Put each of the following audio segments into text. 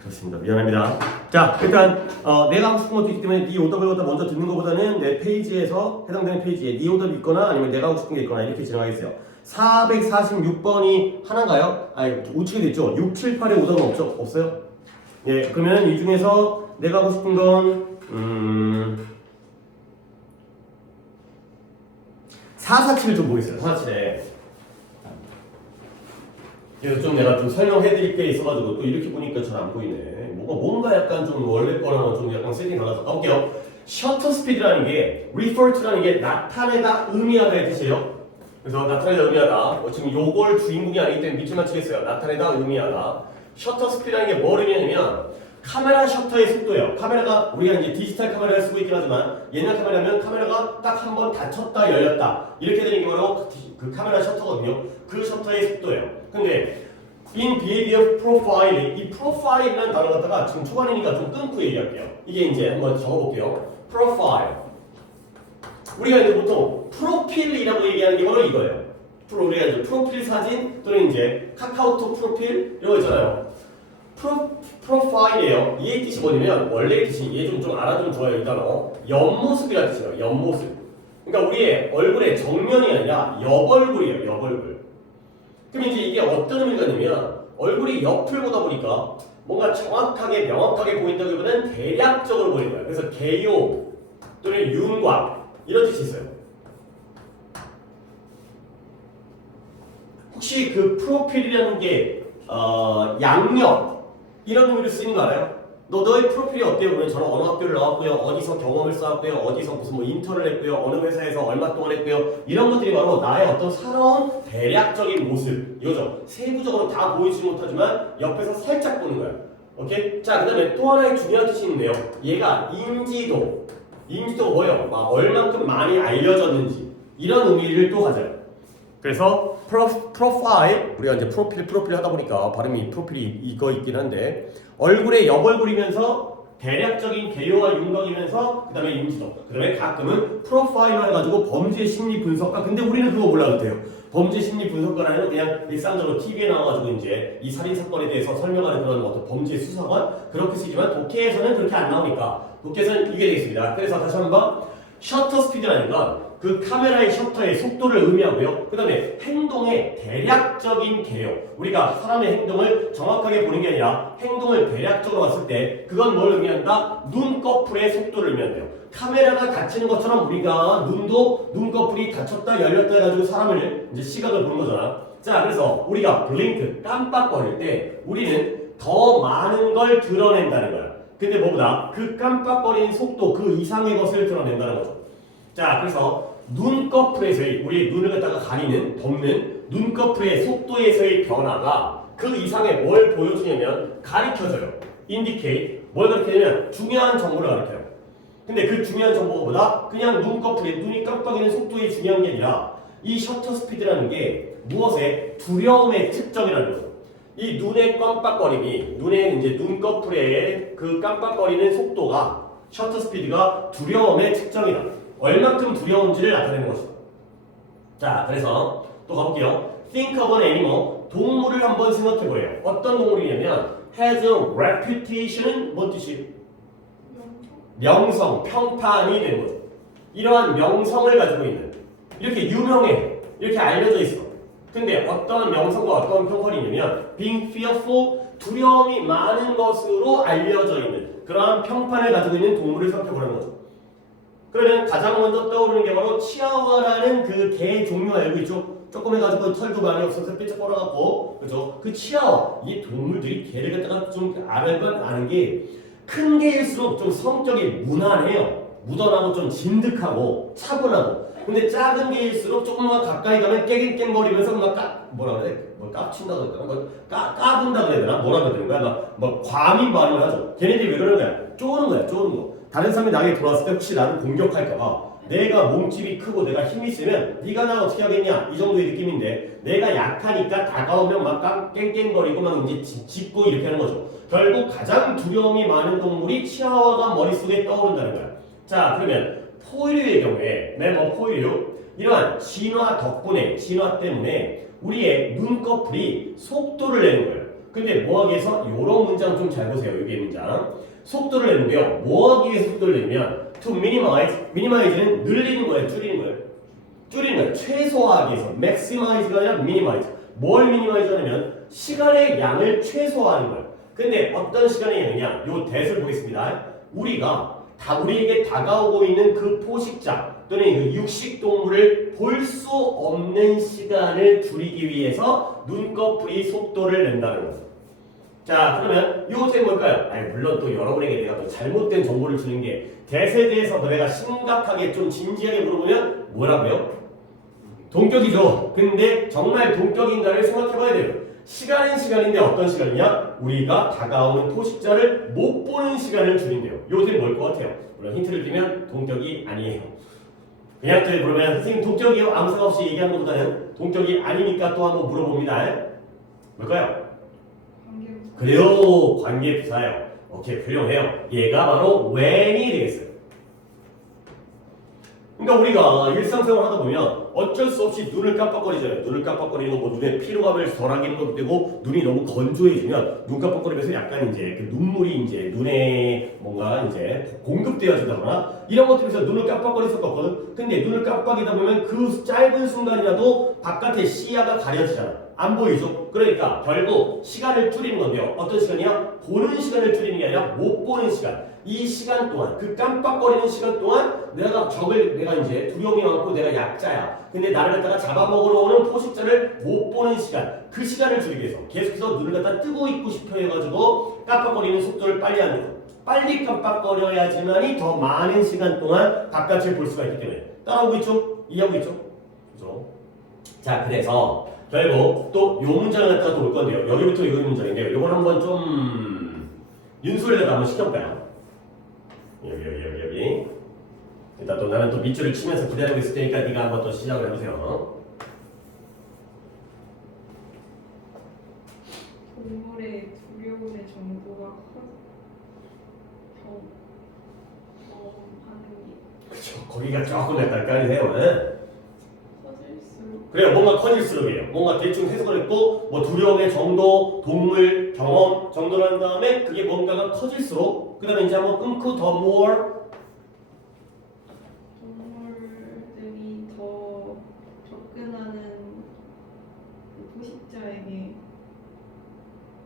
그렇습니다. 미안합니다. 자, 일단 내가 하고 싶은 것도 있기 때문에 네 오답을 갖다 먼저 듣는 것보다는 내 페이지에서 해당되는 페이지에 네 오답이 있거나 아니면 내가 하고 싶은 게 있거나 이렇게 진행하겠어요. 446번이 하나인가요? 아니, 우측에 됐죠? 6, 7, 8에 오답은 없어요? 예, 그러면 이 중에서 내가 하고 싶은 건 447을 좀 보겠어요. 447에. 그래서 좀 내가 좀 설명해드릴 게 있어가지고 또 이렇게 보니까 잘 안 보이네. 뭔가 약간 좀 원래 거랑은 좀 약간 세팅이 달라서 가볼게요. 셔터 스피드라는 게 refer to라는 게 나타내다, 의미하다의 뜻이에요. 그래서 나타내다, 의미하다. 지금 요걸 주인공이 아니기 때문에 밑줄만 치겠어요. 나타내다, 의미하다. 셔터 스피드라는 게 뭘 의미하냐면 카메라 셔터의 속도예요. 카메라가 우리가 이제 디지털 카메라를 쓰고 있긴 하지만 옛날 카메라면 카메라가 딱 한 번 닫혔다 열렸다 이렇게 되는 게 바로 그 카메라 셔터거든요. 그 셔터의 속도예요. 근데 in behavior profile 이 profile이라는 단어 갖다가 지금 초반이니까 좀 끊고 얘기할게요. 이게 이제 한번 적어볼게요. profile 우리가 이제 보통 프로필이라고 얘기하는 게 바로 이거예요. 우리가 이제 프로필 사진 또는 이제 카카오톡 프로필 이런 거 있잖아요. 프로파일이에요. 이의 뜻이 뭐냐면 원래 뜻이 얘 좀 알아두면 좋아요. 이 단어 옆모습이라는 뜻이에요. 옆모습. 그러니까 우리의 얼굴의 정면이 아니라 옆얼굴이에요. 옆얼굴. 그럼 이제 이게 어떤 의미가 있냐면 얼굴이 옆을 보다 보니까 뭔가 정확하게 명확하게 보인다기보다는 대략적으로 보이는 거예요. 그래서 개요 또는 윤곽 이런 뜻이 있어요. 혹시 그 프로필이라는 게 양옆 이런 의미로 쓰이는 거 알아요? 너의 프로필이 어때요? 그러면 저는 어느 학교를 나왔고요, 어디서 경험을 쌓았고요, 어디서 무슨 뭐 인턴을 했고요, 어느 회사에서 얼마 동안 했고요, 이런 것들이 바로 나의 어떤 살아온 대략적인 모습 이거죠. 세부적으로 다 보이지 못하지만 옆에서 살짝 보는 거예요. 오케이? 자, 그 다음에 또 하나의 중요한 뜻이 있는데요. 얘가 인지도가 뭐예요? 막 얼만큼 많이 알려졌는지 이런 의미를 또 가져요. 그래서 프로파일 우리가 이제 프로필 하다 보니까 발음이 프로필이 이거 있긴 한데 얼굴의 옆얼굴이면서 대략적인 개요와 윤곽이면서 그 다음에 인지도 그 다음에 가끔은 프로파일러 해가지고 범죄 심리 분석가 근데 우리는 그거 몰라도 돼요. 범죄 심리 분석가라는 건 그냥 일상적으로 TV에 나와가지고 이제 이 살인사건에 대해서 설명하는 그런 어떤 범죄 수사관 그렇게 쓰지만 독해에서는 그렇게 안 나오니까 독해에서는 이게 되겠습니다. 그래서 다시 한번 셔터 스피드라는 건 그 카메라의 셔터의 속도를 의미하고요. 그 다음에 행동의 대략적인 개요. 우리가 사람의 행동을 정확하게 보는 게 아니라 행동을 대략적으로 봤을 때 그건 뭘 의미한다? 눈꺼풀의 속도를 의미한대요. 카메라가 닫히는 것처럼 우리가 눈도 눈꺼풀이 닫혔다 열렸다 해가지고 사람을 이제 시각을 보는 거잖아. 자, 그래서 우리가 블링크 깜빡거릴 때 우리는 더 많은 걸 드러낸다는 거야. 근데 뭐보다 그 깜빡거리는 속도 그 이상의 것을 드러낸다는 거죠. 자, 그래서 눈꺼풀에서의 우리의 눈을 갖다가 덮는 눈꺼풀의 속도에서의 변화가 그 이상의 뭘 보여주냐면 가리켜줘요. indicate 뭘 가리켜냐면 중요한 정보를 가리켜요. 근데 그 중요한 정보보다 그냥 눈꺼풀에 눈이 깜빡이는 속도의 중요한 게 아니라 이 셔터 스피드라는 게 무엇의 두려움의 특정이라는 거죠. 이 눈의 깜빡거림이 눈의 이제 눈꺼풀의 그 깜빡거리는 속도가 셔터 스피드가 두려움의 특정이다. 얼마큼 두려운지를 나타내는 것이다. 자, 그래서 또 가볼게요. Think of an animal. 동물을 한번 생각해보래요. 어떤 동물이냐면 has a reputation은 뭔 뜻이에요? 명성, 평판이 되는 거죠. 이러한 명성을 가지고 있는 이렇게 유명해, 이렇게 알려져 있어. 근데 어떤 명성과 어떤 평판이냐면 being fearful, 두려움이 많은 것으로 알려져 있는 그러한 평판을 가지고 있는 동물을 생각해보라는 거죠. 그러면 가장 먼저 떠오르는 게 바로 치아와라는 그 개 종류 알고 있죠? 조금 해가지고 털도 많이 없어서 삐쩍 뻗어갖고 그죠? 그 치아와 이 동물들이 개를 갖다가 좀 아는 게 큰 개일수록 좀 성격이 무난해요. 무던하고 좀 진득하고 차분하고. 근데 작은 개일수록 조금만 가까이 가면 깨갱깽거리면서 막 뭐라 그래? 뭐 깝친다고 해야 되나? 뭐 까분다고 해야 되나? 뭐라고 해야 되는 거야? 뭐 과민 반응을 하죠. 걔네들이 왜 그러는 거야? 쪼는 거야, 쪼는 거. 다른 사람이 나에게 돌아왔을 때 혹시 나를 공격할까봐 내가 몸집이 크고 내가 힘이 세면 네가 나 어떻게 하겠냐 이 정도의 느낌인데 내가 약하니까 다가오면 막 깽깽거리고 막 이제 짖고 이렇게 하는 거죠. 결국 가장 두려움이 많은 동물이 치아와가 머릿속에 떠오른다는 거야. 자, 그러면 포유류의 경우에 포유류 이러한 진화 때문에 우리의 눈꺼풀이 속도를 내는 거예요. 근데 뭐하기 위해서 이런 문장 좀 잘 보세요. 여기 문장. 속도를 내는데요. 뭐하기 위해서 속도를 내면 to minimize, minimize는 늘리는 거예요. 줄이는 거예요. 줄이는 거예요. 최소화하기 위해서. maximize가 아니라 minimize. 뭘 minimize 하냐면 시간의 양을 최소화하는 거예요. 근데 어떤 시간의 양이냐? 요 대를 보겠습니다. 우리에게 다가오고 있는 그 포식자 또는 그 육식 동물을 볼 수 없는 시간을 줄이기 위해서 눈꺼풀이 속도를 낸다는 거죠. 자, 그러면 이것이 뭘까요? 아니, 물론 또 여러분에게 내가 또 잘못된 정보를 주는 게 대세에 대해서 너네가 심각하게 좀 진지하게 물어보면 뭐라고요? 동격이죠. 근데 정말 동격인가를 생각해봐야 돼요. 시간은 시간인데 어떤 시간이냐? 우리가 다가오는 포식자를 못 보는 시간을 줄인대요. 요새 뭘 것 같아요? 물론 힌트를 드리면 동격이 아니에요. 그냥 또 그러면 선생님 동격이요? 아무 생각 없이 얘기하는 것보다는 동격이 아니니까 또 한번 물어봅니다. 뭘까요? 그래요. 관계부사예요. 오케이, 훌륭해요. 얘가 바로 when이 되겠어요. 그러니까 우리가 일상생활 하다 보면 어쩔 수 없이 눈을 깜빡거리잖아요. 눈을 깜빡거리는 거 뭐 눈에 피로감을 덜하게 것도 되고 눈이 너무 건조해지면 눈 깜빡거리면서 약간 이제 그 눈물이 이제 눈에 뭔가 이제 공급되어지거나 이런 것들에서 눈을 깜빡거렸었거든. 근데 눈을 깜빡이다 보면 그 짧은 순간이라도 바깥의 시야가 가려지잖아. 안 보이죠? 그러니까 결국 시간을 줄이는 건데요. 어떤 시간이야? 보는 시간을 줄이는 게 아니라 못 보는 시간. 이 시간 동안, 그 깜빡거리는 시간 동안 내가 이제 두려움이 많고 내가 약자야. 근데 나를 갖다가 잡아먹으러 오는 포식자를 못 보는 시간. 그 시간을 줄이기 위해서 계속해서 눈을 갖다 뜨고 있고 싶어 해가지고 깜빡거리는 속도를 빨리 하는 거. 빨리 깜빡거려야지만이 더 많은 시간 동안 바깥을 볼 수가 있기 때문에. 따라오고 있죠? 이해하고 있죠? 그죠? 자, 그래서 결국 또 요 문장을 갖다가 또 올 건데요. 여기부터 요 문장인데요. 요걸 한번 좀 윤수를 한번 시켜볼까요? 여기. 일단 또 나는 또 밑줄을 치면서 기다리고 있을 테니까 네가 한번 또 시작을 해보세요. 동물의 두려움의 정도가 하는 게 그쵸. 거기가 조금 약간 헷갈리네요. 네? 커질수록 그래요. 뭔가 커질수록이에요. 뭔가 대충 해석을 했고 뭐 두려움의 정도, 동물, 경험 정도를 한 다음에 그게 뭔가가 커질수록 그 다음에 이제 한번 끊고 더 more 동물들이 더 접근하는 그 포식자에게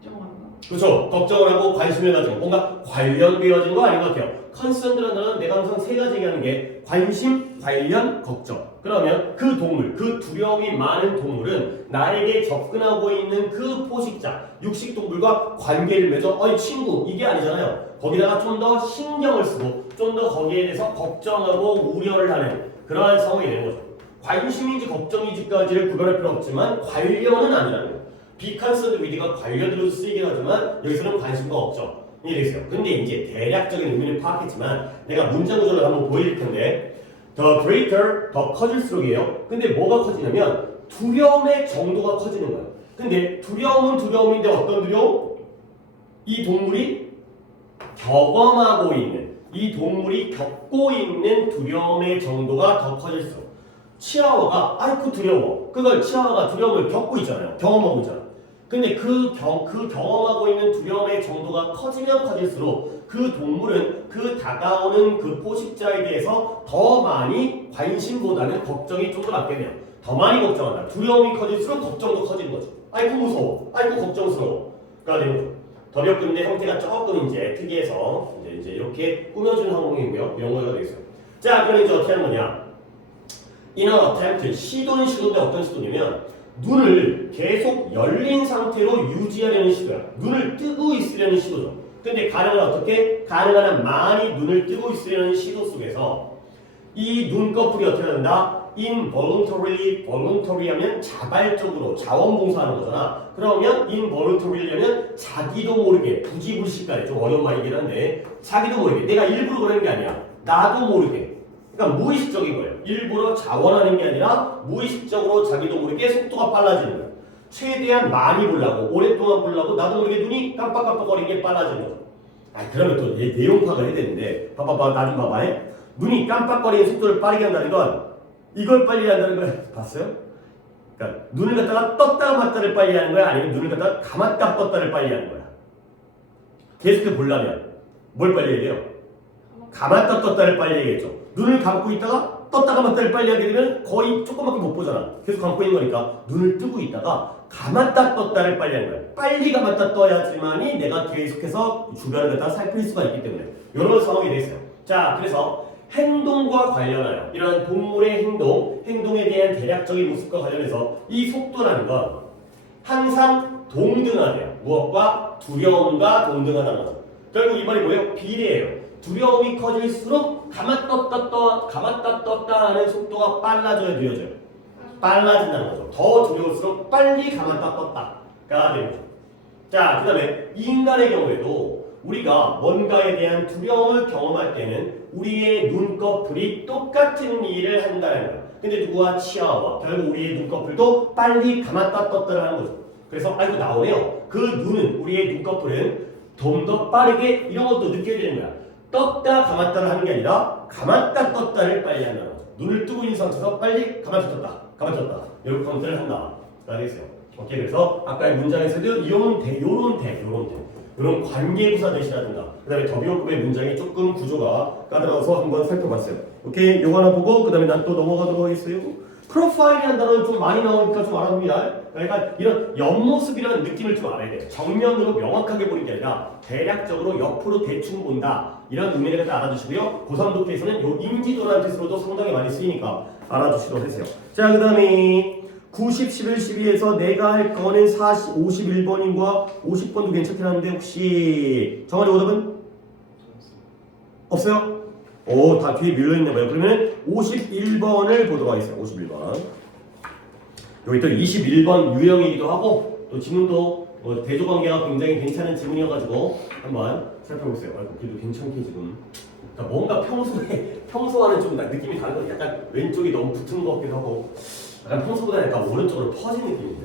걱정한다. 그렇죠. 걱정을 하고 관심을 가지고 뭔가 관련되어진 거 아닌 것 같아요. 컨선이라는 단어는 내가 항상 세 가지 얘기하는 게 관심, 관련, 걱정. 그러면 그 동물, 그 두려움이 많은 동물은 나에게 접근하고 있는 그 포식자, 육식동물과 관계를 맺어 어이 친구 이게 아니잖아요. 거기다가 좀 더 신경을 쓰고 좀 더 거기에 대해서 걱정하고 우려를 하는 그러한 상황이 되는 거죠. 관심인지 걱정인지까지를 구별할 필요 없지만 관련은 아니라는 거예요. 비컨선드 위드가 관련으로 쓰이긴 하지만 여기서는 관심과 걱정이 되겠어요. 근데 이제 대략적인 의미를 파악했지만 내가 문장 구조를 한번 보여드릴 텐데 the greater, 더 커질수록이에요. 근데 뭐가 커지냐면 두려움의 정도가 커지는 거예요. 근데 두려움은 두려움인데 어떤 두려움? 이 동물이 경험하고 있는, 이 동물이 겪고 있는 두려움의 정도가 더 커질수록 치아와가 아이고 두려워. 그걸 치아와가 두려움을 겪고 있잖아요. 경험하고 있잖아요. 근데 그 경험하고 있는 두려움의 정도가 커지면 커질수록 그 동물은 그 다가오는 그 포식자에 대해서 더 많이 관심보다는 걱정이 좀 더 많게 돼요. 더 많이 걱정한다. 두려움이 커질수록 걱정도 커지는 거죠. 아이고 무서워. 아이고 걱정스러워. 가 되는 거죠. 덜역근데 형태가 조금 이제 특이해서 이제 이렇게 꾸며주는 항목이고요. 이런 거가 되겠어요. 자, 그럼 이제 어떻게 하는 거냐? In an attempt, 시도는 시도인데 어떤 시도냐면 눈을 계속 열린 상태로 유지하려는 시도야. 눈을 뜨고 있으려는 시도죠. 근데 가능한 어떻게? 가능한 한 많이 눈을 뜨고 있으려는 시도 속에서 이 눈꺼풀이 어떻게 된다? involuntarily, voluntary 하면 자발적으로 자원봉사하는 거잖아. 그러면 involuntarily 하면 자기도 모르게 부지불식간에 좀 어려운 말이긴 한데 자기도 모르게 내가 일부러 그러는 게 아니야. 나도 모르게 그러니까 무의식적인 거예요. 일부러 자원하는 게 아니라 무의식적으로 자기도 모르게 속도가 빨라지는 거예요. 최대한 많이 보려고 오랫동안 보려고 나도 모르게 눈이 깜빡깜빡거리는 게 빨라지는 거죠. 그러면 또 내용 파악을 해야 되는데 봐봐봐 나 좀 봐봐. 눈이 깜빡거리는 속도를 빠르게 한다는 건 이걸 빨리 한다는 걸 봤어요? 그러니까 눈을 갖다가 떴다가 맞다를 빨리 하는 거야? 아니면 눈을 갖다가 감았다 떴다를 빨리 하는 거야? 계속해 보려면 뭘 빨리 해야 돼요? 감았다 떴다를 빨리 해야겠죠. 눈을 감고 있다가 떴다가 맞다를 빨리 하게 되면 거의 조금밖에 못 보잖아. 계속 감고 있는 거니까 눈을 뜨고 있다가 감았다 떴다를 빨리 하는 거야. 빨리 감았다 떠야지만이 내가 계속해서 주변을 갖다가 살필 수가 있기 때문에 이런 상황이 돼 있어요. 자, 그래서 행동과 관련하여 이러한 동물의 행동에 대한 대략적인 모습과 관련해서 이 속도라는 건 항상 동등하대요. 무엇과? 두려움과 동등하다는 거죠. 결국 이 말이 뭐예요? 비례예요. 두려움이 커질수록 감았다 떴다 하는 속도가 빨라져야 느려져요. 빨라진다는 거죠. 더 두려울수록 빨리 감았다 떴다가 되는 거죠. 자, 그 다음에 인간의 경우에도 우리가 뭔가에 대한 두려움을 경험할 때는 우리의 눈꺼풀이 똑같은 일을 한다는 거예요. 근데 누구와? 치아와. 결국 우리의 눈꺼풀도 빨리 감았다 떴다 하는 거죠. 그래서 아이고 나오네요. 그 눈은, 우리의 눈꺼풀은 좀 더 빠르게 이런 것도 느껴지는 거야. 떴다 감았다를 하는 게 아니라 감았다 떴다를 빨리 한다는 거죠. 눈을 뜨고 있는 상태에서 빨리 감았다 떴다 감았다 떴다 이런 카운트를 한다. 알겠어요? 오케이. 그래서 아까의 문장에서도 이런 관계부사 대시라든가 그 다음에 더비용급의 문장이 조금 구조가 까다로워서 한번 살펴봤어요. 오케이. 요거 하나 보고 그 다음에 난 또 넘어가도록 하겠어요. 프로파일이라는 단어는 좀 많이 나오니까 좀 알아둡니다. 그러니까 이런 옆모습이라는 느낌을 좀 알아야 돼요. 정면으로 명확하게 보는 게 아니라 대략적으로 옆으로 대충 본다. 이런 의미를 갖다 알아두시고요. 고3 독해에서는 요 인지도라는 뜻으로도 상당히 많이 쓰이니까 알아두시도록 하세요. 자, 그 다음에 90, 11, 12에서 내가 할 거는 51번인과 50번도 괜찮긴 한데 혹시 정한이 오답은? 없어요? 오, 다 뒤에 밀려있나봐요. 그러면 51번을 보도록 하겠습니다. 51번. 여기 또 21번 유형이기도 하고 또 지문도 대조관계가 굉장히 괜찮은 지문이어가지고 한번 살펴보세요. 아이고, 그래도 괜찮게 지금. 그러니까 뭔가 평소와는 좀 느낌이 다른 거. 약간 왼쪽이 너무 붙은 것 같기도 하고 약간 평소보다 약간 오른쪽으로 퍼진 느낌인데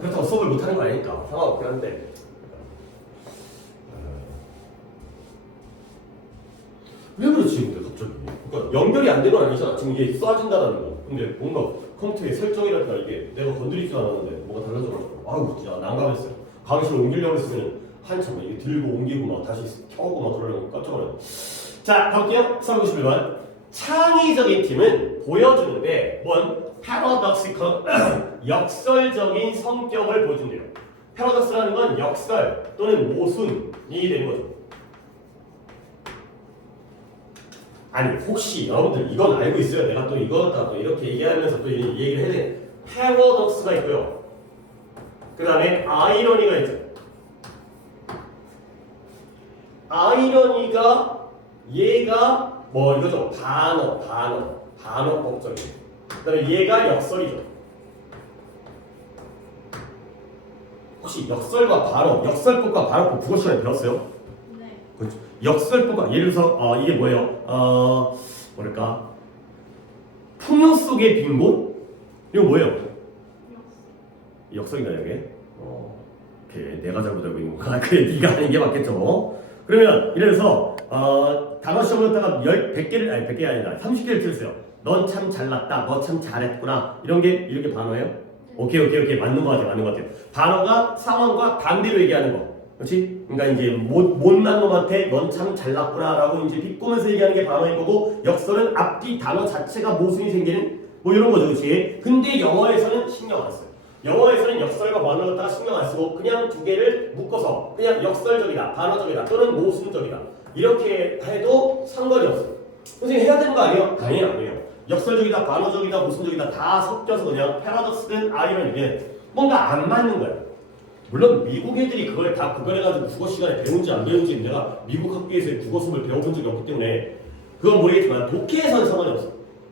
그렇다고 수업을 못하는 거 아니니까 상관없긴 한데 왜 그렇지 근데 갑자기? 그러니까 연결이 안 되는 건 아니잖아. 지금 이게 쏴진다는 거. 근데 뭔가 컴퓨터의 설정이라든가 이게 내가 건드리지도 않았는데 뭐가 달라져가지고 아유 진짜 난감했어요. 강의실로 옮기려고 했으면 한참 이게 들고 옮기고 막 다시 켜고 막 그러려고 깜짝 놀랐네. 자, 가볼게요. 391번. 창의적인 팀은 보여주는데 뭔 paradoxical 역설적인 성격을 보여준대요. paradox라는 건 역설 또는 모순이 되는 거죠. 아니 혹시 여러분들 이건 알고 있어요? 내가 또 이거 갖다 또 이렇게 얘기하면서 또 얘기를 해야 돼. paradox가 있고요. 그 다음에 아이러니가 있죠. 아이러니가 얘가 뭐 이거죠. 반어법적이에요. 그 다음에 얘가 역설이죠. 혹시 역설과 반어, 역설법과 반어법 국어 시간에 배웠어요? 네. 그렇죠. 역설법과 예를 들어서 이게 뭐예요? 뭐랄까 풍요 속의 빈 곳? 이거 뭐예요? 역설인가요 이게? 오케이. 내가 잘못 알고 있는 건가? 그래 네가 아닌 게 맞겠죠. 그러면 예를 들어서 단어 시험을 갖다가 100개를 아니 100개 아니라 30개를 틀었어요. 넌 참 잘났다. 너 참 잘했구나. 이런 게 반어예요? 오케이 맞는 거 같아요. 반어가 상황과 반대로 얘기하는 거. 그렇지? 그러니까 이제 못난 놈한테 넌 참 잘났구나라고 이제 비꼬면서 얘기하는 게 반어인 거고 역설은 앞뒤 단어 자체가 모순이 생기는 뭐 이런 거죠, 그렇지? 근데 영어에서는 신경 안 써요. 영어에서는 역설과 반어를 갖다가 신경 안 쓰고 그냥 두 개를 묶어서 그냥 역설적이다, 반어적이다 또는 모순적이다 이렇게 해도 상관이 없어요. 선생님 해야 되는 거 아니에요? 당연히 아니에요. 역설적이다, 반어적이다, 모순적이다 다 섞여서 그냥 패러독스든 아이러니든 뭔가 안 맞는 거예요. 물론 미국 애들이 그걸 다 구별해가지고 국어 시간에 배운지 안 배운지 내가 미국 학교에서 국어 수업을 배워본 적이 없기 때문에 그건 모르겠지만 독해에서는 상관이 없어.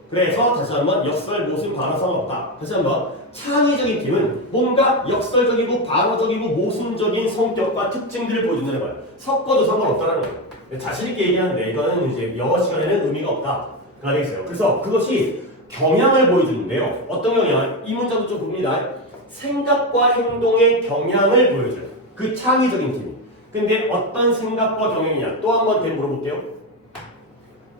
그래서 다시 한번 역설, 모순, 반어 상관없다. 다시 한번 창의적인 팀은 뭔가 역설적이고 반어적이고 모순적인 성격과 특징들을 보여준다는 거예요. 섞어도 상관없다는 거예요. 자신 있게 얘기하는데 이거는 이제 영어 시간에는 의미가 없다. 가 되어 있어요. 그래서 그것이 경향을 보여주는데요. 어떤 경향? 이 문장도 좀 봅니다. 생각과 행동의 경향을 보여줘요. 그 창의적인 팀이. 근데 어떤 생각과 경향이냐? 또 한 번 더 물어볼게요.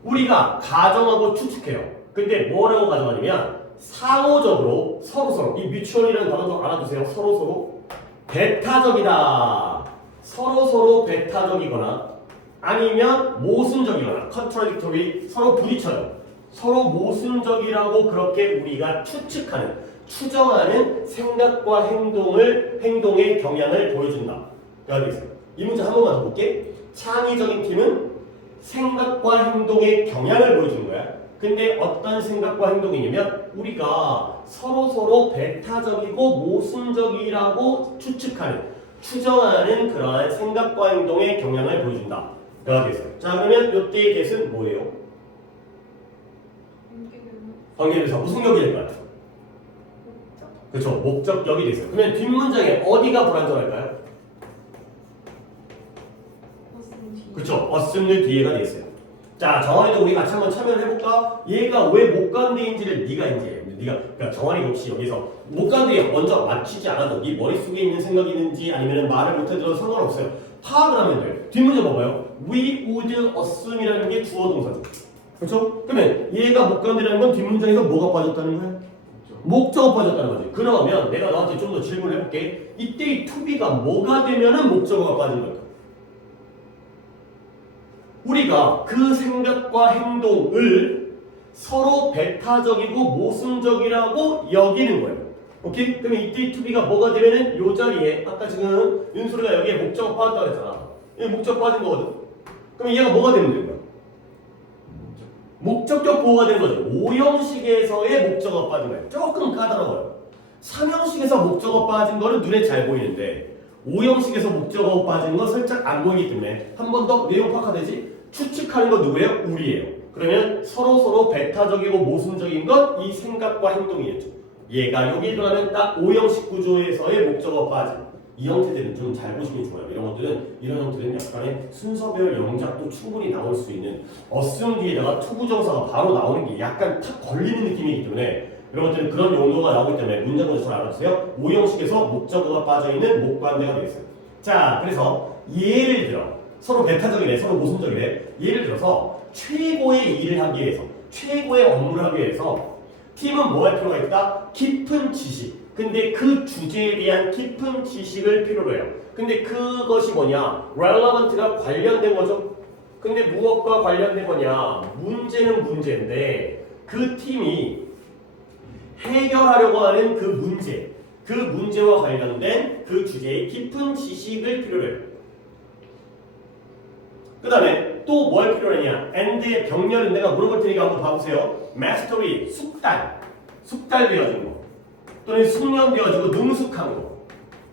우리가 가정하고 추측해요. 근데 뭐라고 가정하냐면 상호적으로 서로서로 이 뮤추얼이라는 단어도 알아두세요. 서로서로 배타적이다. 서로서로 배타적이거나 아니면 모순적이거나 contradictory 서로 부딪혀요. 서로 모순적이라고 그렇게 우리가 추측하는 추정하는 생각과 행동의 경향을 보여준다. 여기 있어요. 이 문제 한 번만 더 볼게. 창의적인 팀은 생각과 행동의 경향을 보여주는 거야. 근데 어떤 생각과 행동이냐면 우리가 서로서로 배타적이고 모순적이라고 추측하는 추정하는 그러한 생각과 행동의 경향을 보여준다. 여기 있어요. 자, 그러면 이때의 get은 뭐예요? 관계대명사 무슨 격이 될까요? 그렇죠. 목적격이 되있어요. 그러면 뒷문장에 어디가 불완전할까요? 그렇죠. 어슴을 뒤에가 돼 있어요. 자, 정환이도 우리 같이 한번 참여를 해볼까? 얘가 왜 못 가는 데인지를 네가 이제 그러니까 정환이 혹시 여기서 못 가는 데 먼저 맞히지 않아도 네 머릿속에 있는 생각이 있는지 아니면 말을 못 해도 상관없어요. 파악을 하면 돼요. 뒷문장 봐봐요. We would assume이라는 게 주어 동사죠. 그렇죠? 그러면 얘가 못 가는 데라는 건 뒷문장에서 뭐가 빠졌다는 거야? 목적어 빠졌다는 거지. 그러면 내가 너한테 좀 더 질문을 해볼게. 이때 이 to be가 뭐가 되면은 목적어가 빠진 걸까? 우리가 그 생각과 행동을 서로 배타적이고 모순적이라고 여기는 거예요. 오케이? 그럼 이때 to be가 뭐가 되면은 요 자리에 아까 지금 윤소리가 여기에 목적어 빠졌다고 했잖아. 이 목적 빠진 거거든. 그럼 얘가 뭐가 되면 되는 거야? 목적격 보호가 된 거죠. 5형식에서의 목적어 빠진 거예요. 조금 까다로워요. 3형식에서 목적어 빠진 거는 눈에 잘 보이는데 5형식에서 목적어 빠진 건 살짝 안 보이기 때문에 한 번 더 내용 파악하되지? 추측하는 건 누구예요? 우리예요. 그러면 서로서로 배타적이고 모순적인 건 이 생각과 행동이겠죠. 얘가 여기 들어가면 딱 5형식 구조에서의 목적어 빠진 이 형태들은 좀 잘 보시면 좋아요. 이런 형태들은 약간의 순서별 영작도 충분히 나올 수 있는 assume 뒤에다가 to 부정사가 바로 나오는 게 약간 탁 걸리는 느낌이기 때문에 이런 것들은 그런 용도가 나오기 때문에 문장으로 잘 알아두세요. 5형식에서 목적어가 빠져있는 목관대가 되겠어요. 자, 그래서 예를 들어 서로 배타적이래, 서로 모순적이래. 예를 들어서 최고의 일을 하기 위해서, 최고의 업무를 하기 위해서 팀은 뭐 할 필요가 있다? 깊은 지식. 근데 그 주제에 대한 깊은 지식을 필요로 해요. 근데 그것이 뭐냐? relevant가 관련된 거죠. 근데 무엇과 관련된 거냐? 문제는 문제인데 그 팀이 해결하려고 하는 그 문제와 관련된 그 주제의 깊은 지식을 필요로 해요. 그 다음에 또 뭘 필요로 하냐? and의 병렬은 내가 물어볼 테니까 한번 봐보세요. mastery, 숙달되어진 거. 또는 숙련되어지고 능숙한 거.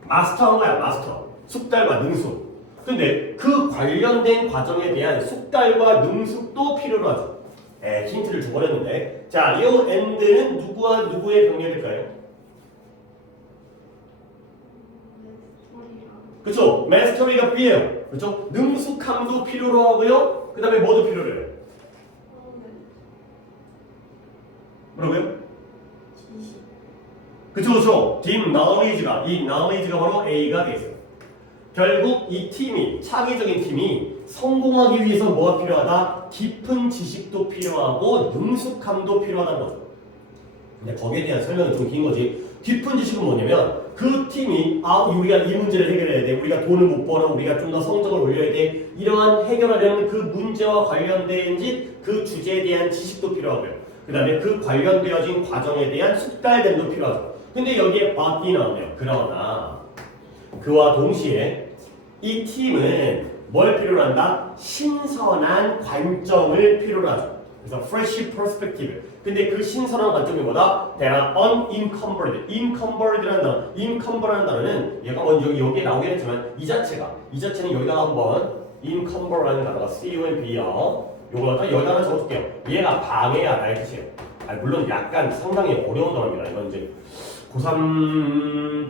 마스터한 거야, 마스터. 숙달과 능숙. 근데 그 관련된 과정에 대한 숙달과 능숙도 필요로 하죠. 힌트를 줘버렸는데. 자, 이 and는 누구와 누구의 병렬일까요? 그쵸? mastery가 B예요. 그쵸? 능숙함도 필요로 하고요. 그 다음에 뭐도 필요로 해요? 뭐라고요? 그쵸. deep knowledge가 이 knowledge가 바로 A가 되겠어요. 결국 이 팀이 창의적인 팀이 성공하기 위해서 뭐가 필요하다? 깊은 지식도 필요하고 능숙함도 필요하다는 거죠. 근데 거기에 대한 설명은 좀 긴 거지. 깊은 지식은 뭐냐면 그 팀이 우리가 이 문제를 해결해야 돼. 우리가 돈을 못 벌어. 우리가 좀 더 성적을 올려야 돼. 이러한 해결하려는 그 문제와 관련된 그 주제에 대한 지식도 필요하고요. 그 다음에 그 관련되어진 과정에 대한 숙달됨도 필요하죠. 근데 여기에 but이 나오네요. 그러나 그와 동시에 이 팀은 뭘 필요로 한다? 신선한 관점을 필요로 하죠. 그래서 fresh perspective. 근데 그 신선한 관점이 뭐다? They are unencumbered. encumbered라는 단어. encumbered라는 단어는 얘가 여기에 나오긴 했지만 이 자체는 여기다가 한번 encumber라는 단어가 C-U-M-B요. 요거 갖다 여기다 하나 적어줄게요. 얘가 방해하다의 뜻이에요. 물론 약간 상당히 어려운 단어입니다. 이건 이제 고3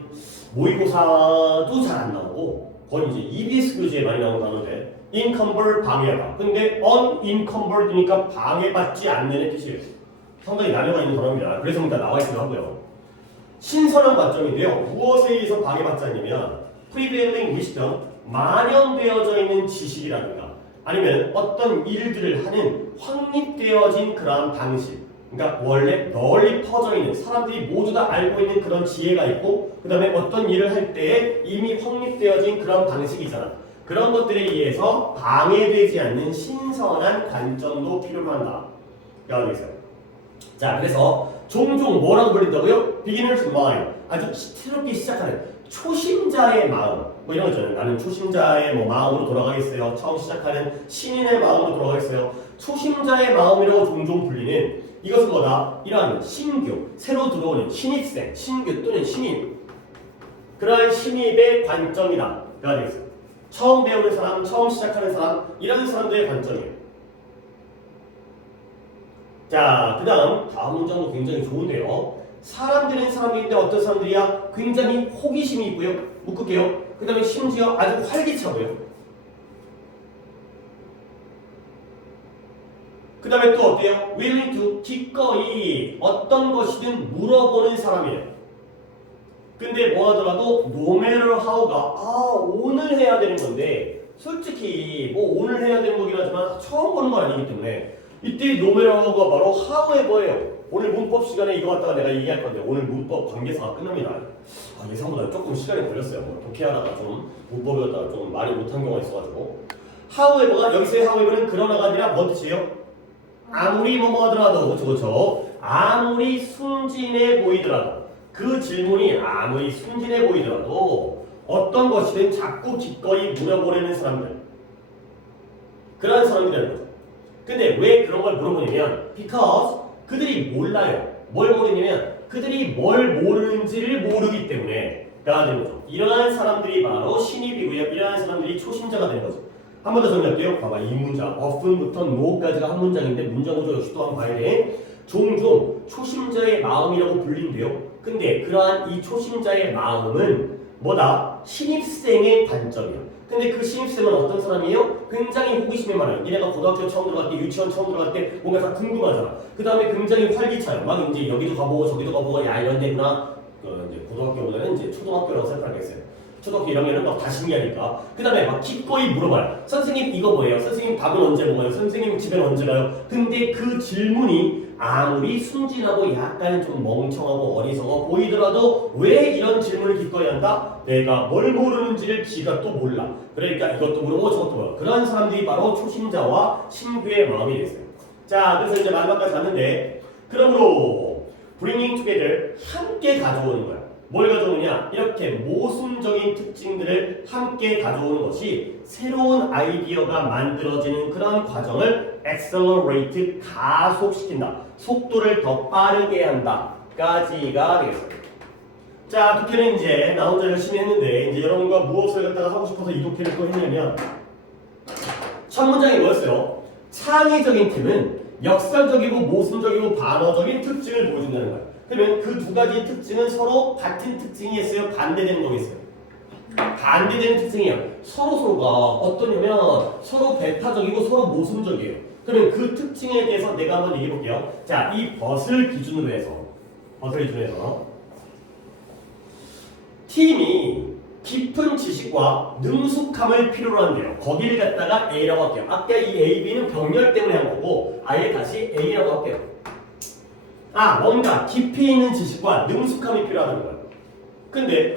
모의고사도 잘 안 나오고 거의 이제 EBS 교재에 많이 나오는 단어인데 encumber 방해하다. 근데 unencumbered니까 방해받지 않는 뜻이에요. 상당히 난이도가 있는 단어입니다. 그래서 일단 나와 있기도 하고요. 신선한 관점인데요. 무엇에 의해서 방해받지 않냐면 prevailing wisdom, 만연되어져 있는 지식이라든가 아니면 어떤 일들을 하는 확립되어진 그러한 방식 그러니까 원래 널리 퍼져 있는 사람들이 모두 다 알고 있는 그런 지혜가 있고 그 다음에 어떤 일을 할 때에 이미 확립되어진 그런 방식이잖아. 그런 것들에 의해서 방해되지 않는 신선한 관점도 필요로 한다. 라고 있어요. 자, 그래서 종종 뭐라고 불린다고요? beginner's mind. 아주 새롭게 시작하는 초심자의 마음. 뭐 이런 거 있잖아요. 나는 초심자의 뭐 마음으로 돌아가겠어요. 처음 시작하는 신인의 마음으로 돌아가겠어요. 초심자의 마음이라고 종종 불리는 이것은 뭐다? 이러한 신규, 새로 들어오는 신입생, 신규 또는 신입. 그러한 신입의 관점이다. 가 되겠어요. 처음 배우는 사람, 처음 시작하는 사람, 이런 사람들의 관점이에요. 자, 그 다음 문장도 굉장히 좋은데요. 사람들은 사람들인데 어떤 사람들이야? 굉장히 호기심이 있고요. 묶을게요. 그 다음에 심지어 아주 활기차고요. 그 다음에 또 어때요? willing to 기꺼이 어떤 것이든 물어보는 사람이에요. 근데 뭐 하더라도 no matter how가 오늘 해야 되는 건데 솔직히 뭐 오늘 해야 되는 거긴 하지만 처음 보는 건 아니기 때문에 이때 no matter how가 바로 however예요. 오늘 문법 시간에 이거 갖다가 내가 얘기할 건데 오늘 문법 관계사가 끝납니다. 예상보다 조금 시간이 걸렸어요. 뭐 독해하다가 좀 문법 배웠다가 좀 말이 못한 경우가 있어가지고 however가 여기서의 however는 그러나가 아니라 뭔 뜻이에요? 아무리 뭐뭐 하더라도 그렇죠. 아무리 순진해 보이더라도 그 질문이 아무리 순진해 보이더라도 어떤 것이든 자꾸 기꺼이 물어보려는 사람들 그런 사람이라는 거죠. 근데 왜 그런 걸 물어보냐면 because 그들이 몰라요. 뭘 모르냐면 그들이 뭘 모르는지를 모르기 때문에 가 되는 거죠. 이러한 사람들이 바로 신입이고요. 이러한 사람들이 초심자가 되는 거죠. 한 번 더 정리할게요. 봐봐. 이 문장 often부터 no까지가 한 문장인데 문장 구조 역시 또 한 번 봐야 돼. 종종 초심자의 마음이라고 불린대요. 근데 그러한 이 초심자의 마음은 뭐다? 신입생의 관점이야. 근데 그 신입생은 어떤 사람이에요? 굉장히 호기심이 많아요. 얘네가 고등학교 처음 들어갈 때, 유치원 처음 들어갈 때 뭔가 다 궁금하잖아. 그 다음에 굉장히 활기차요. 막 이제 여기도 가보고 저기도 가보고 야 이런 데구나. 이제 고등학교보다는 이제 초등학교라고 생각하겠어요. 초등학교 1학년은 막 다 신기하니까. 그 다음에 막 기꺼이 물어봐요. 선생님 이거 뭐예요? 선생님 밥은 언제 먹어요? 선생님 집에는 언제 가요? 근데 그 질문이 아무리 순진하고 약간 좀 멍청하고 어리석어 보이더라도 왜 이런 질문을 기꺼이 한다? 내가 뭘 모르는지를 지가 또 몰라. 그러니까 이것도 물어보고 저것도 물어보고. 그런 사람들이 바로 초심자와 신규의 마음이 됐어요. 자, 그래서 이제 마지막까지 갔는데 그러므로 bringing together 함께 가져오는 거야. 뭘 가져오느냐? 이렇게 모순적인 특징들을 함께 가져오는 것이 새로운 아이디어가 만들어지는 그런 과정을 accelerate, 가속시킨다. 속도를 더 빠르게 한다. 까지가 되겠습니다. 자, 독해는 이제 나 혼자 열심히 했는데 이제 여러분과 무엇을 갖다가 하고 싶어서 이 독해를 또 했냐면 첫 문장이 뭐였어요? 창의적인 팀은 역설적이고 모순적이고 반어적인 특징을 보여준다는 거예요. 그러면 그 두 가지 특징은 서로 같은 특징이었어요? 반대되는 거겠어요? 반대되는 특징이에요. 서로가 어떠냐면 서로 배타적이고 서로 모순적이에요. 그러면 그 특징에 대해서 내가 한번 얘기해 볼게요. 자, 이 벗을 기준으로 해서 팀이 깊은 지식과 능숙함을 필요로 한대요. 거기를 갖다가 A라고 할게요. 아까 이 A, B는 병렬 때문에 한 거고 아예 다시 A라고 할게요. 뭔가 깊이 있는 지식과 능숙함이 필요하다는 거예요. 근데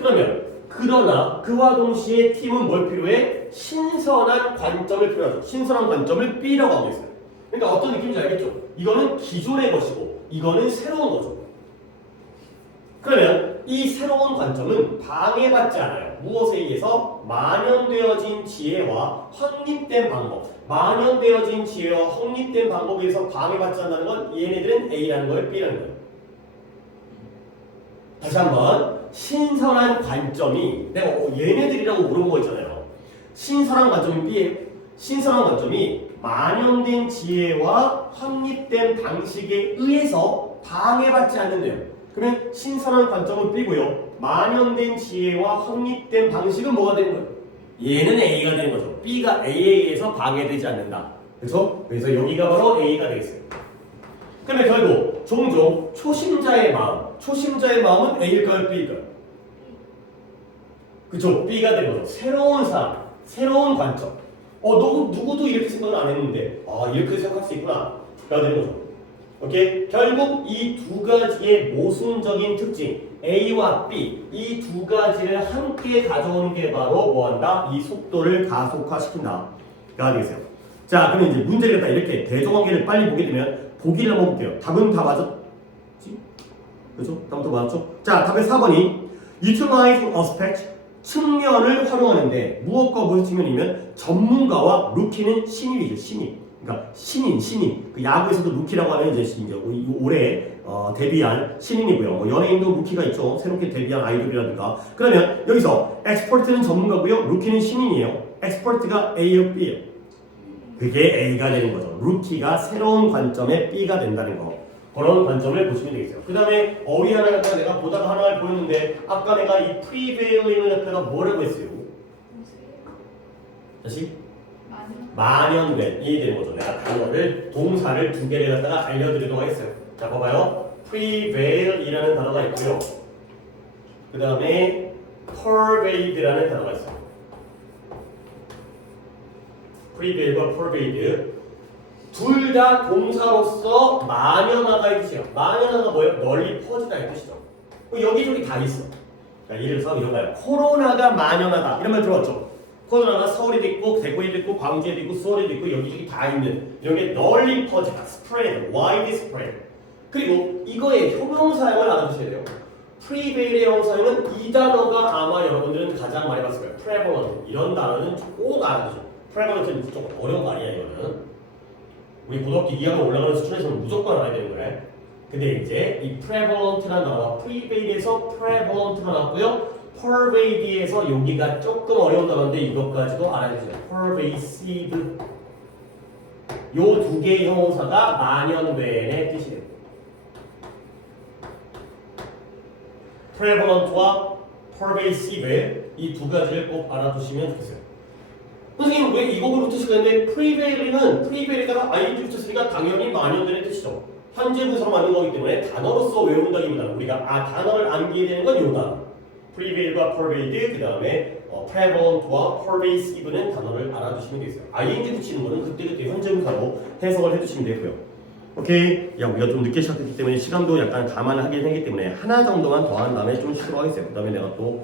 그러나 그와 동시에 팀은 뭘 필요해? 신선한 관점을 필요하죠. 신선한 관점을 B라고 하고 있어요. 그러니까 어떤 느낌인지 알겠죠? 이거는 기존의 것이고 이거는 새로운 거죠. 그러면 이 새로운 관점은 방해받지 않아요. 무엇에 의해서? 만연되어진 지혜와 확립된 방법. 만연되어진 지혜와 확립된 방법에 의해서 방해받지 않는다는 건 얘네들은 A라는 거예요? B라는 거예요? 다시 한번 신선한 관점이 내가 얘네들이라고 물어본 거 있잖아요. 신선한 관점이 B예요. 신선한 관점이 만연된 지혜와 확립된 방식에 의해서 방해받지 않는데요. 그러면 신선한 관점은 B고요. 만연된 지혜와 확립된 방식은 뭐가 되는 거예요? 얘는 A가 되는 거죠. B가 A에 의해서 방해되지 않는다. 그렇죠? 그래서 여기가 바로 A가 되겠어요. 그러면 결국 종종 초심자의 마음은 A일까요? B일까요? 그렇죠? B가 되는 거죠. 새로운 사람, 새로운 관점. 누구도 이렇게 생각을 안 했는데 이렇게 생각할 수 있구나. 가 되는 거죠. 오케이? 결국 이 두 가지의 모순적인 특징 A와 B 이 두 가지를 함께 가져오는 게 바로 뭐한다? 이 속도를 가속화시킨다 가 되겠어요. 자 그러면 이제 문제를 갖다 이렇게 대조관계를 빨리 보게 되면 보기를 한번 볼게요. 답은 다 맞았지? 그죠? 답은 다 맞았죠? 자 답의 4번이 Utilizing aspect 측면을 활용하는데 무엇과 무엇 측면이면 전문가와 루키는 신입이죠. 신입. 그러니까 신인. 그 야구에서도 루키라고 하면 이제 올해 데뷔한 신인이고요. 뭐 연예인도 루키가 있죠. 새롭게 데뷔한 아이돌이라든가. 그러면 여기서 엑스퍼트는 전문가고요. 루키는 신인이에요. 엑스퍼트가 A요, B예요. 그게 A가 되는 거죠. 루키가 새로운 관점의 B가 된다는 거. 그런 관점을 보시면 되겠어요. 그 다음에 어휘 하나 갖다가 내가 보다가 하나를 보였는데 아까 내가 이 prevailing을 갖다가 뭐라고 했어요? 다시? 만연된 이 되는 거죠. 내가 단어를 동사를 두 개를 갖다가 알려드리도록 하겠어요. 자 봐봐요. prevail이라는 단어가 있고요. 그 다음에 pervade라는 단어가 있어요. prevail과 pervade 둘 다 동사로서 만연하다의 뜻이에요. 만연하다 뭐예요? 널리 퍼지다의 뜻이죠. 여기저기 다 있어. 그러니까 예를 들어서 이런 거예요. 코로나가 만연하다 이런 말 들어봤죠? 코로나가 서울에도 있고 대구에도 있고 광주에도 있고 수원에도 있고 여기저기 다 있는 이런 게 널리 퍼지다. spread, wide spread. 그리고 이거의 형용사형을 알아두셔야 돼요. prevail의 형용사형은 이 단어가 아마 여러분들은 가장 많이 봤을 거예요. prevalent 이런 단어는 꼭 알아두셔요. prevalent는 좀 어려운 말이야 이거는. 우리 고등학교 2학년 올라가는 수준에서는 무조건 알아야 되는 거예요. 근데 이제 이 prevalent라는 단어가 prevail에서 prevalent가 나왔고요. pervade에서 여기가 조금 어려운 단어인데 이것까지도 알아야 되죠. pervasive 요 두 개의 형용사가 만연된의 뜻이에요. prevalent와 pervasive 이 두 가지를 꼭 알아두시면 좋겠어요. 선생님 왜 이거로 뜻이겠는데 prevail에다가 ing 붙였으니까 당연히 만연되는 뜻이죠. 현재 분사로 만든 거기 때문에 단어로서 외운다기보다는 우리가 단어를 암기해야 되는 건 요 단어. prevail과 pervade 그 다음에 prevalent와 pervasive는 단어를 알아두시면 되겠어요. ing 붙이는 거는 그때그때 현재 분사로 해석을 해주시면 되고요. 오케이. 야 우리가 좀 늦게 시작했기 때문에 시간도 약간 감안을 하긴 하기 때문에 하나 정도만 더 한 다음에 좀 쉬도록 하겠어요. 그 다음에 내가 또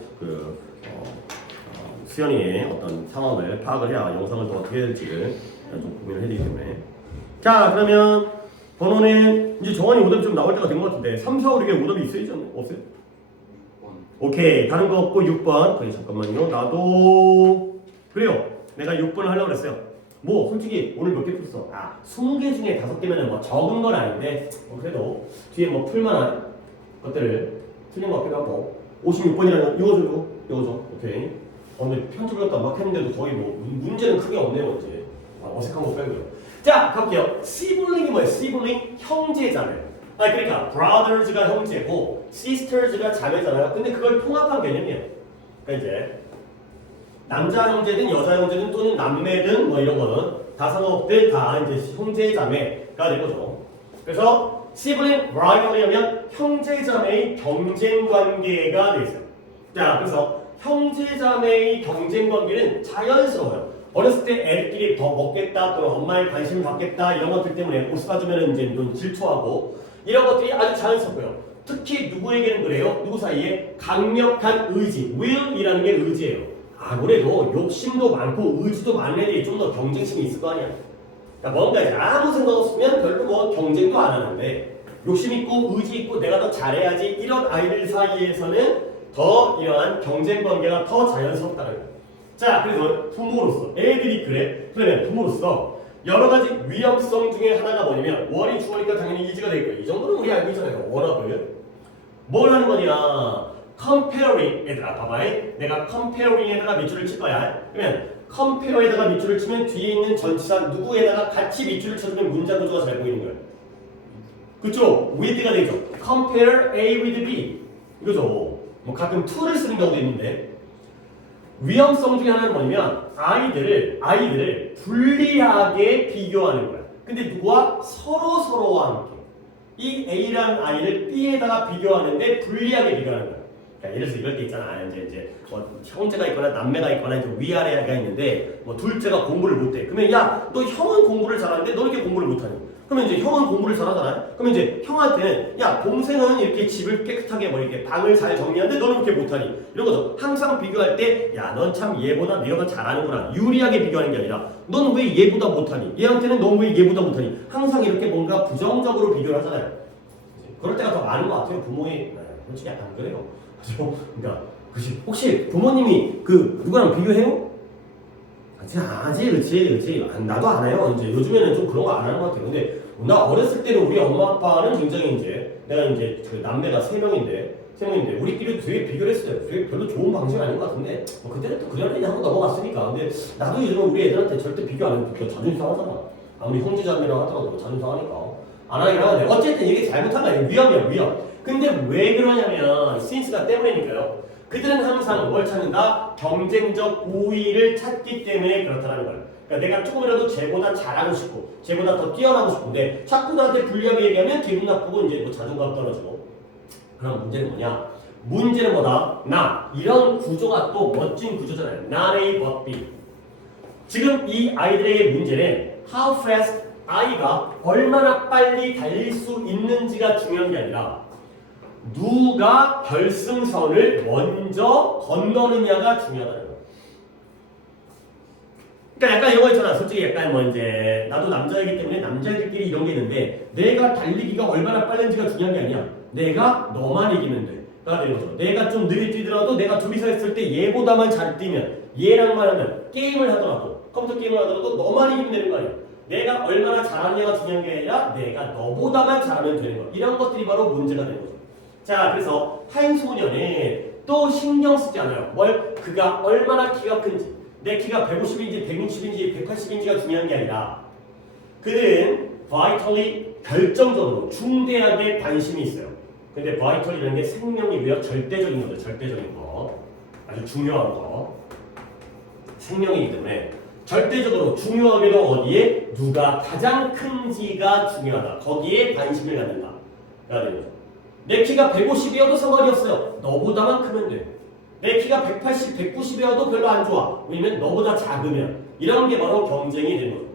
수연이의 어떤 상황을 파악을 해야 영상을 더 어떻게 해야 될지를 좀 고민을 해야 되기 때문에. 자 그러면 번호는 이제 정원이 오답이 좀 나올 때가 된 것 같은데 3, 4, 5, 6에 오답이 있어요? 없어요? 오케이 다른 거 없고 6번 그래 잠깐만요 나도 그래요 내가 6번을 하려고 그랬어요. 뭐 솔직히 오늘 몇 개 풀었어? 20개 중에 5개면 뭐 적은 건 아닌데 그래도 뒤에 뭐 풀만한 것들을 틀린 것 같기도 하고 56번이라는 이거죠 오케이. 근데 편집을 갖다 막 했는데도 거의 뭐 문제는 크게 없네요 이제. 어색한 거 빼고요. 자 가볼게요. 시블링이 뭐예요? 시블링 형제자매. 그러니까 brothers가 형제고 sisters가 자매잖아요. 근데 그걸 통합한 개념이에요. 그러니까 이제 남자 형제든 여자 형제든 또는 남매든 뭐 이런 거는 다 상관없들 다 이제 형제자매가 될 거죠. 그래서 sibling rivalry하면 형제자매의 경쟁 관계가 돼 있어요. 자 그래서 형제자매의 경쟁 관계는 자연스러워요. 어렸을 때 애들끼리 더 먹겠다 또는 엄마의 관심을 받겠다 이런 것들 때문에 옷 사주면 이제 좀 질투하고 이런 것들이 아주 자연스럽고요. 특히 누구에게는 그래요? 누구 사이에 강력한 의지, will이라는 게 의지예요. 아무래도 욕심도 많고 의지도 많은 애들이 좀 더 경쟁심이 있을 거 아니야. 그러니까 뭔가 이제 아무 생각 없으면 별로 뭐 경쟁도 안 하는데 욕심 있고 의지 있고 내가 더 잘해야지 이런 아이들 사이에서는 더 이러한 경쟁 관계가 더 자연스럽다는 거예요. 자, 그래서 부모로서 애들이 그래. 그러면 부모로서 여러 가지 위험성 중에 하나가 뭐냐면 원이 주어니까 당연히 이지가 되겠고 이 정도는 우리 알고 있잖아요. 원업을 뭘 하는 거냐? comparing 얘들아 봐봐요. 내가 comparing에다가 밑줄을 칠 거야. 그러면 compare에다가 밑줄을 치면 뒤에 있는 전치사 누구에다가 같이 밑줄을 쳐주면 문장 구조가 잘 보이는 거예요. 그쵸? with가 되죠. compare A with B 이거죠. 뭐 가끔 to를 쓰는 경우도 있는데 위험성 중에 하나는 뭐냐면 아이들을 불리하게 비교하는 거야. 근데 누구와? 서로와 함께. 이 A라는 아이를 B에다가 비교하는데 불리하게 비교하는 거야. 그러니까 예를 들어서 이럴 때 있잖아. 이제 뭐 형제가 있거나 남매가 있거나 이제 위아래가 있는데 뭐 둘째가 공부를 못해. 그러면 야, 너 형은 공부를 잘하는데 너 이렇게 공부를 못하니? 그러면 이제 형은 공부를 잘하잖아요. 그러면 이제 형한테는 야 동생은 이렇게 집을 깨끗하게 뭐 이렇게 방을 잘 정리하는데 너는 그렇게 못하니 이런 거죠. 항상 비교할 때 야 넌 참 얘보다 내가 더 잘하는구나 유리하게 비교하는 게 아니라 넌 왜 얘보다 못하니 얘한테는 넌 왜 얘보다 못하니 항상 이렇게 뭔가 부정적으로 비교를 하잖아요. 그럴 때가 더 많은 것 같아요. 부모의 솔직히 안 그래요. 그죠? 그러니까 혹시 부모님이 그 누구랑 비교해요? 그렇지. 나도 안 해요. 이제 요즘에는 좀 그런 거 안 하는 것 같아요. 근데 나 어렸을 때는 우리 엄마 아빠는 굉장히 이제 내가 이제 그 남매가 3명인데 우리끼리 되게 비교를 했어요. 되게 별로 좋은 방식 아닌 것 같은데 뭐 그때는 또 그냥 하고 넘어갔으니까. 근데 나도 요즘은 우리 애들한테 절대 비교 안 해도 자존심 상하잖아. 아무리 형제자매랑 하더라도 자존심 상하니까 안 하긴 하는데 어쨌든 이게 잘못한 거 아니에요. 위험. 근데 왜 그러냐면 신스가 때문이니까요. 그들은 항상 뭘 찾는다? 경쟁적 우위를 찾기 때문에 그렇다는 거예요. 그러니까 내가 조금이라도 쟤보다 잘하고 싶고 쟤보다 더 뛰어나고 싶은데 자꾸 나한테 불리하게 얘기하면 기분 나쁘고 이제 뭐 자존감 떨어지고. 그럼 문제는 뭐냐? 문제는 뭐다? 이런 구조가 또 멋진 구조잖아요. Not A but B. 지금 이 아이들의 문제는 how fast 아이가 얼마나 빨리 달릴 수 있는지가 중요한 게 아니라 누가 결승선을 먼저 건너느냐가 중요하다는 거예요. 그러니까 약간 이런 거 있잖아. 솔직히 약간 뭐 이제 나도 남자이기 때문에 남자들끼리 이런 게 있는데 내가 달리기가 얼마나 빠른지가 중요한 게 아니야. 내가 너만 이기면 돼가 되는 거죠. 내가 좀 느리 뛰더라도 내가 둘이서 했을 때 얘보다만 잘 뛰면 얘랑만 하면 게임을 하더라도 컴퓨터 게임을 하더라도 너만 이기면 되는 거 아니야. 내가 얼마나 잘하느냐가 중요한 게 아니라 내가 너보다만 잘하면 되는 거. 이런 것들이 바로 문제가 되는 거죠. 자, 그래서 한 소년은 또 신경 쓰지 않아요. 그가 얼마나 키가 큰지, 내 키가 150인지 160인지 180인지가 중요한 게 아니라 그는 vitally 결정적으로 중대하게 관심이 있어요. 근데 vital이라는 게 생명이고요. 절대적인 거죠. 절대적인 거. 아주 중요한 거. 생명이기 때문에 절대적으로 중요하게도 어디에 누가 가장 큰지가 중요하다. 거기에 관심을 갖는다. 가 되는 거죠. 내 키가 150이어도 상관이 없어요. 너보다만 크면 돼. 내 키가 180, 190이어도 별로 안 좋아. 왜냐면 너보다 작으면. 이런 게 바로 경쟁이 되는 거죠.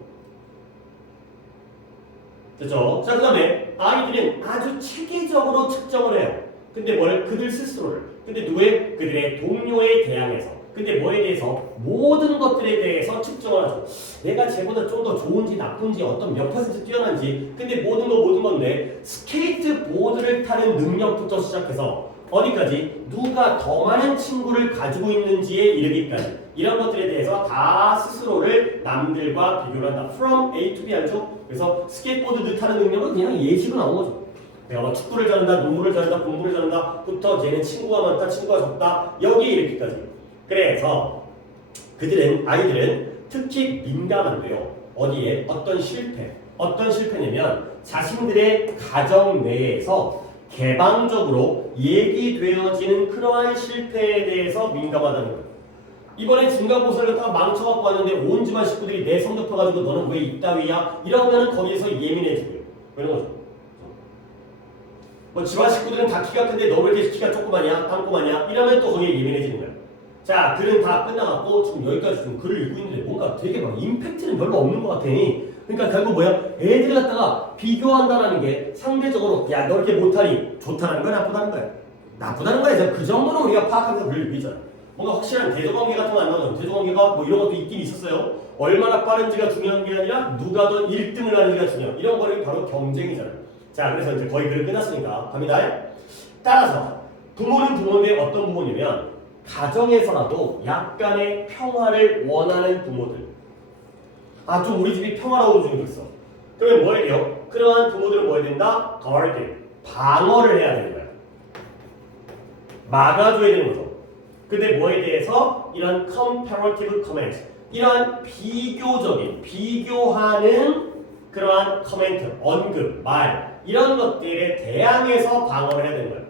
됐죠? 자, 그 다음에 아이들은 아주 체계적으로 측정을 해요. 근데 그들 스스로를. 근데 누구의? 그들의 동료에 대항해서. 근데 뭐에 대해서? 모든 것들에 대해서 측정을 하죠. 내가 쟤보다 좀 더 좋은지 나쁜지 어떤 몇 퍼센트 뛰어난지. 근데 모든 건데 스케이트보드를 타는 능력부터 시작해서 어디까지? 누가 더 많은 친구를 가지고 있는지에 이르기까지. 이런 것들에 대해서 다 스스로를 남들과 비교를 한다. From A to B 알죠? 그래서 스케이트보드 타는 능력은 그냥 예시로 나온 거죠. 내가 뭐 축구를 잘한다, 농구를 잘한다, 공부를 잘한다, 부터 쟤는 친구가 많다, 친구가 적다, 여기에 이르기까지. 그래서 아이들은 특히 민감한데요. 어디에? 어떤 실패냐면 자신들의 가정 내에서 개방적으로 얘기되어지는 그러한 실패에 대해서 민감하다는 거예요. 이번에 중간고사를 다 망쳐갖고 왔는데 온 집안 식구들이 내 성적표가지고 너는 왜 이따위야? 이러면 거기에서 예민해지고요. 그런 거죠. 뭐 집안 식구들은 다 키가 큰데 너 왜 이렇게 키가 조그마냐? 땅꼬마냐? 이러면 또 거기에 예민해지는 거예요. 자, 글은 다 끝나갔고 지금 여기까지 지금 글을 읽고 있는데 뭔가 되게 막 임팩트는 별로 없는 것 같으니 그러니까 결국 뭐야? 애들 갖다가 비교한다는 게 상대적으로 야, 너 이렇게 못하니 좋다는 거야? 나쁘다는 거야? 나쁘다는 거야. 그 정도는 우리가 파악하면서 글을 읽잖아. 뭔가 확실한 대조관계 같은 거 안 나오죠. 대조관계가 뭐 이런 것도 있긴 있었어요. 얼마나 빠른지가 중요한 게 아니라 누가 더 1등을 하는지가 중요한 이런 거를 바로 경쟁이잖아요. 자, 그래서 이제 거의 글을 끝났으니까 갑니다. 따라서 부모는 부모인데 어떤 부모냐면 가정에서라도 약간의 평화를 원하는 부모들. 좀 우리 집이 평화로운 중에 있어. 그러면 뭐 해야 돼요? 그러한 부모들은 뭐 해야 된다? guard, 방어를 해야 되는 거야. 막아줘야 되는 거죠. 근데 뭐에 대해서? 이런 comparative comment, 이러한 비교하는 그러한 코멘트, 언급, 말 이런 것들에 대항해서 방어를 해야 되는 거예요.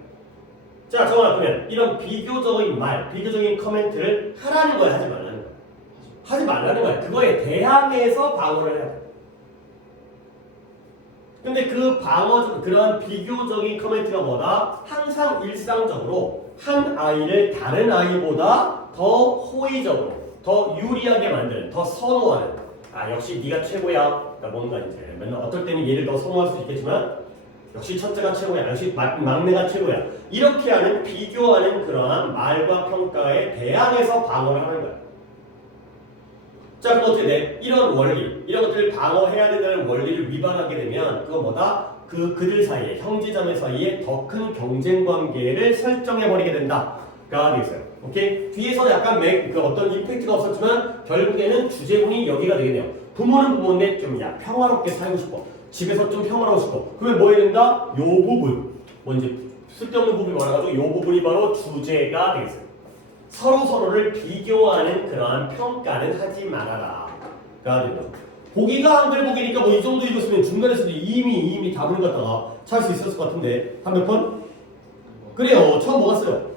자, 정원아, 그러면 이런 비교적인 말, 비교적인 코멘트를 하라는 거야, 하지 말라는 거야? 하지 말라는 거야. 그거에 대항해서 방어를 해야 돼. 근데 그런 비교적인 코멘트가 뭐다? 항상 일상적으로 한 아이를 다른 아이보다 더 호의적으로, 더 유리하게 만드는, 더 선호하는 아 역시 네가 최고야. 그러니까 뭔가 이제 맨날 어떨 때는 얘를 더 선호할 수 있겠지만 역시 첫째가 최고야. 역시 막내가 최고야. 이렇게 하는 비교하는 그러한 말과 평가에 대항해서 방어를 하는 거야. 자 그럼 어떻게 돼? 이런 원리, 이런 것들을 방어해야 된다는 원리를 위반하게 되면 그건 뭐다? 그들 사이에, 형제자매 사이에 더 큰 경쟁 관계를 설정해 버리게 된다가 되겠어요. 오케이? 뒤에서 약간 그 어떤 임팩트가 없었지만 결국에는 주제군이 여기가 되겠네요. 부모는 부모인데 좀 평화롭게 살고 싶어. 집에서 좀 평화로워 싶어. 그러면 뭐 해야 된다? 요 부분. 뭐 이제 쓸데없는 부분이 많아가지고 요 부분이 바로 주제가 되겠어요. 서로를 비교하는 그러한 평가는 하지 말아라. 가 된다. 보기가 한글 보기니까 뭐 이 정도 읽었으면 중간에서도 이미 답을 갖다가 찾을 수 있었을 것 같은데 한 몇 번? 그래요. 처음 뭐 갔어요?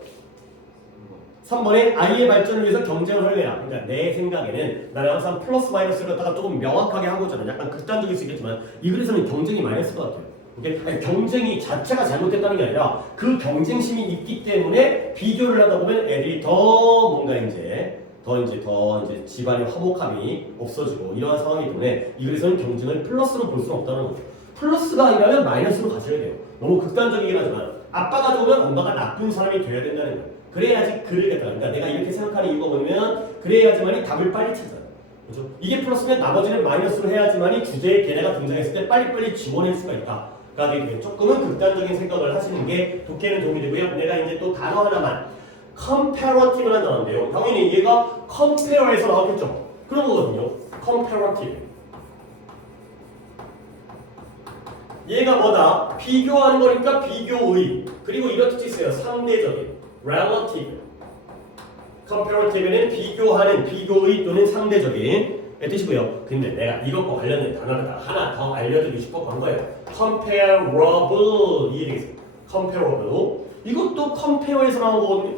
3번에 아이의 발전을 위해서 경쟁을 하려야. 그러니까 내 생각에는 나는 항상 플러스 마이너스를 갖다가 조금 명확하게 하고 있잖아. 약간 극단적일 수 있겠지만 이 글에서는 경쟁이 마이너스일 것 같아요. 오케이? 아니, 경쟁이 자체가 잘못됐다는 게 아니라 그 경쟁심이 있기 때문에 비교를 하다 보면 애들이 더 뭔가 더 이제 집안의 화목함이 없어지고 이러한 상황이기 때문에 이 글에서는 경쟁을 플러스로 볼 수는 없다는 거죠. 플러스가 아니라면 마이너스로 가져야 돼요. 너무 극단적이긴 하지만 아빠가 좋으면 엄마가 나쁜 사람이 돼야 된다는 거예요. 그래야지 글을 갖다가 그러니까 내가 이렇게 생각하는 이유가 뭐냐면 그래야지만이 답을 빨리 찾아요. 그렇죠? 이게 플러스면 나머지는 마이너스로 해야지만이 주제에 걔네가 등장했을 때 빨리빨리 지원할 수가 있다. 그러니까 조금은 극단적인 생각을 하시는 게 독해는 도움이 되고요. 내가 이제 또 단어 하나만 comparative라는 단어인데요. 당연히 얘가 compare에서 나왔겠죠. 그런 거거든요. comparative. 얘가 뭐다? 비교하는 거니까 비교의. 그리고 이런 뜻이 있어요. 상대적인. relative. comparative는 비교하는, 비교의 또는 상대적인 뜻이고요. 근데 내가 이것과 관련된 단어를 하나 더 알려드리고 싶어 한 거예요. comparable. 이해되겠어요? comparable. 이것도 compare에서 나온 거거든요.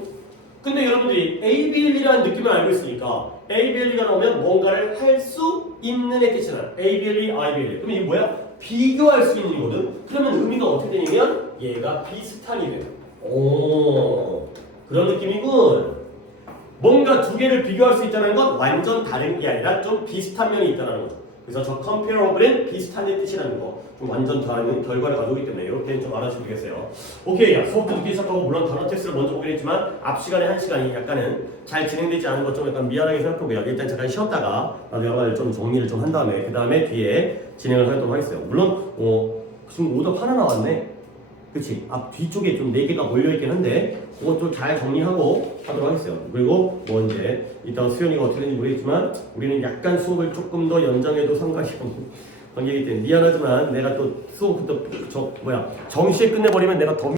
근데 여러분들이 ABL이라는 느낌을 알고 있으니까 ABL이가 나오면 뭔가를 할 수 있는 의 뜻이잖아. ABL이, IBL. 그럼 이게 뭐야? 비교할 수 있는 거거든. 그러면 의미가 어떻게 되냐면 얘가 비슷한이 돼요. 오, 그런 느낌이군. 뭔가 두 개를 비교할 수 있다는 건 완전 다른 게 아니라 좀 비슷한 면이 있다는 거죠. 그래서 저 comparable은 비슷한의 뜻이라는 거, 좀 완전 다른 결과를 가져오기 때문에 이렇게 좀 알아주시면 되겠어요. 오케이, 수업도 늦게 시작하고 물론 단어 테스트를 먼저 보긴 했지만 앞 시간에 한 시간이 약간은 잘 진행되지 않은 것 좀 약간 미안하게 생각하고요. 일단 잠깐 쉬었다가 나도 여러 가지 좀 정리를 좀 한 다음에 그 다음에 뒤에 진행을 하도록 하겠어요. 물론 지금 오답 하나 나왔네. 그치? 앞 뒤쪽에 좀 4개가 몰려있긴 한데 그것도 잘 정리하고 하도록 하겠어요. 그리고 뭐 이제 이따가 수연이가 어떻게 되는지 모르겠지만 우리는 약간 수업을 조금 더 연장해도 상관이 없는 관계이기 때문에 미안하지만 내가 또 수업 정시에 끝내버리면 내가 더